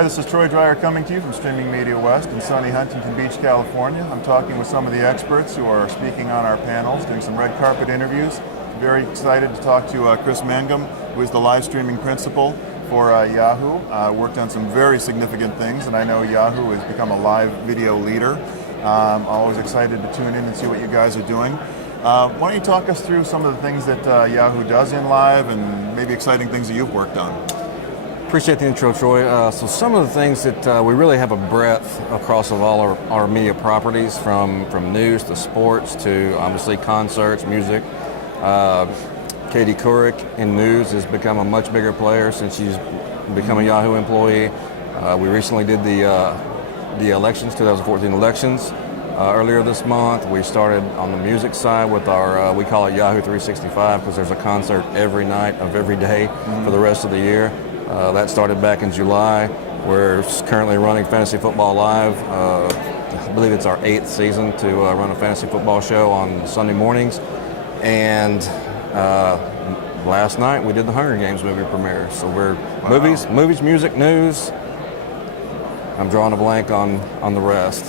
Hi, this is Troy Dreyer coming to you from Streaming Media West in sunny Huntington Beach, California. I'm talking with some of the experts who are speaking on our panels, doing some red carpet interviews. Very excited to talk to Chris Mangum, who is the live streaming principal for Yahoo. Worked on some very significant things, and I know Yahoo has become a live video leader. I'm always excited to tune in and see what you guys are doing. Why don't you talk us through some of the things that Yahoo does in live and maybe exciting things that you've worked on? Appreciate the intro, Troy. So some of the things that we really have a breadth across of all our media properties, from news to sports to obviously concerts, music. Katie Couric in news has become a much bigger player since she's become a Yahoo employee. We recently did the elections, 2014 elections. Earlier this month, we started on the music side with our, we call it Yahoo 365 because there's a concert every night of every day for the rest of the year. That started back in July. We're currently running Fantasy Football Live. I believe it's our 8th season to run a fantasy football show on Sunday mornings. And last night we did the Hunger Games movie premiere. So we're movies, music, news. I'm drawing a blank on the rest.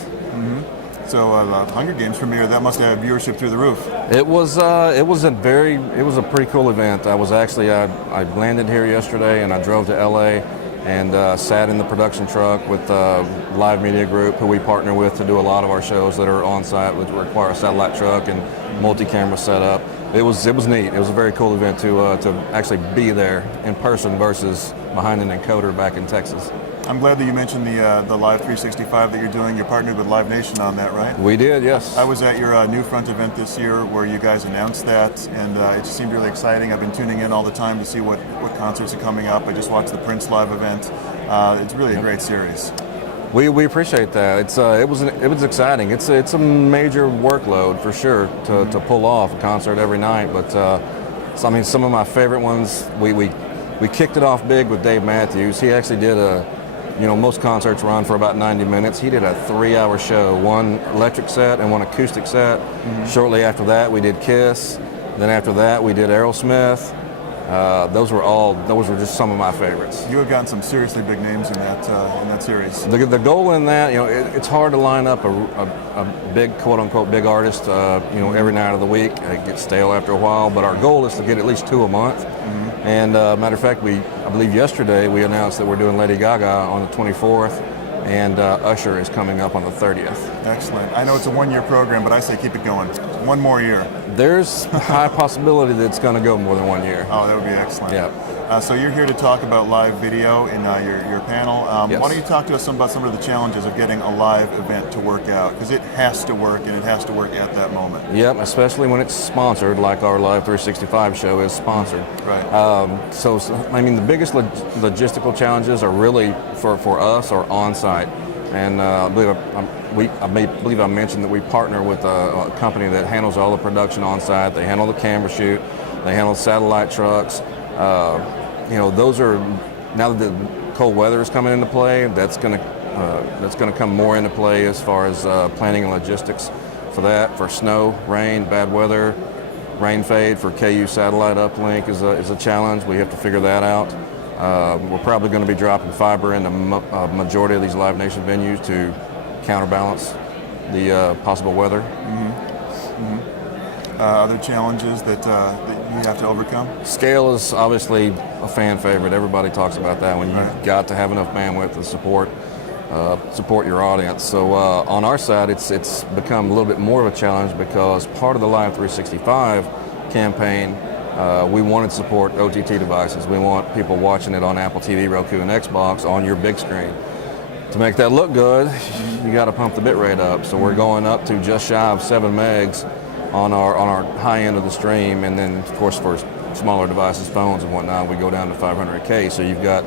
So Hunger Games premiere, that must have viewership through the roof. It was a pretty cool event. I landed here yesterday and I drove to LA and sat in the production truck with Live Media Group, who we partner with to do a lot of our shows that are on site, which require a satellite truck and multi-camera setup. It was neat. It was a very cool event to actually be there in person versus behind an encoder back in Texas. I'm glad that you mentioned the Live 365 that you're doing. You're partnered with Live Nation on that, right? We did, yes. I was at your Newfront event this year where you guys announced that, and it just seemed really exciting. I've been tuning in all the time to see what concerts are coming up. I just watched the Prince Live event. It's really a great series. We appreciate that. It was exciting. It's a major workload for sure to pull off a concert every night. But some of my favorite ones, we kicked it off big with Dave Matthews. He actually did most concerts run for about 90 minutes. He did a 3-hour show, one electric set and one acoustic set. Shortly after that, we did Kiss. Then after that, we did Aerosmith. Those were just some of my favorites. You have gotten some seriously big names in that series. The goal in that, it's hard to line up a big, quote unquote, big artist, every night of the week. It gets stale after a while, but our goal is to get at least 2 a month. And matter of fact, I believe yesterday we announced that we're doing Lady Gaga on the 24th, and Usher is coming up on the 30th. Excellent. I know it's a 1-year program, but I say keep it going. 1 more year. There's a high possibility that it's going to go more than 1 year. Oh, that would be excellent. Yeah. So you're here to talk about live video in your panel. Yes. Why don't you talk to us about some of the challenges of getting a live event to work out? Because it has to work, and it has to work at that moment. Yep, especially when it's sponsored, like our Live 365 show is sponsored. Right. The biggest logistical challenges are really for us are on site. And I believe I mentioned that we partner with a company that handles all the production on site. They handle the camera shoot. They handle satellite trucks. Those are, now that the cold weather is coming into play, that's going to come more into play as far as planning and logistics for that. For snow, rain, bad weather, rain fade for KU satellite uplink is a challenge. We have to figure that out. We're probably going to be dropping fiber in the majority of these Live Nation venues to counterbalance the possible weather. Other challenges that you have to overcome? Scale is obviously a fan favorite. Everybody talks about that when you've got to have enough bandwidth to support your audience. So on our side, it's become a little bit more of a challenge because part of the Live 365 campaign, we wanted to support OTT devices. We want people watching it on Apple TV, Roku, and Xbox on your big screen. To make that look good, you got to pump the bit rate up. So we're going up to just shy of 7 megs on our high end of the stream, and then of course for smaller devices, phones and whatnot, we go down to 500K. So you've got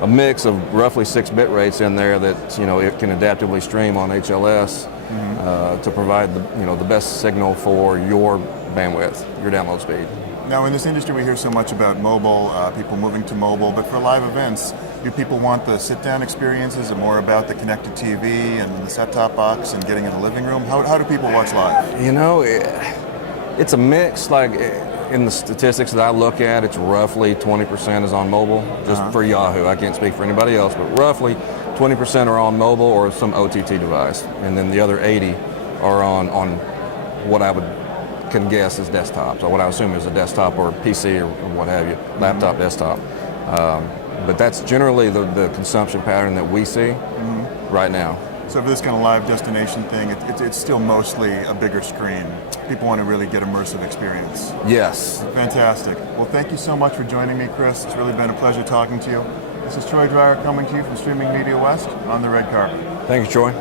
a mix of roughly 6 bit rates in there that it can adaptively stream on HLS to provide the best signal for your bandwidth, your download speed. Now, in this industry, we hear so much about mobile, people moving to mobile, but for live events, do people want the sit-down experiences or more about the connected TV and the set-top box and getting in the living room? How do people watch live? It's a mix. Like in the statistics that I look at, it's roughly 20% is on mobile, just for Yahoo. I can't speak for anybody else, but roughly 20% are on mobile or some OTT device, and then the other 80 are on what I can guess is desktop, so what I assume is a desktop or PC or what have you, laptop, desktop. But that's generally the consumption pattern that we see right now. So for this kind of live destination thing, it's still mostly a bigger screen. People want to really get immersive experience. Yes. Fantastic. Well, thank you so much for joining me, Chris. It's really been a pleasure talking to you. This is Troy Dreier coming to you from Streaming Media West on the red carpet. Thank you, Troy.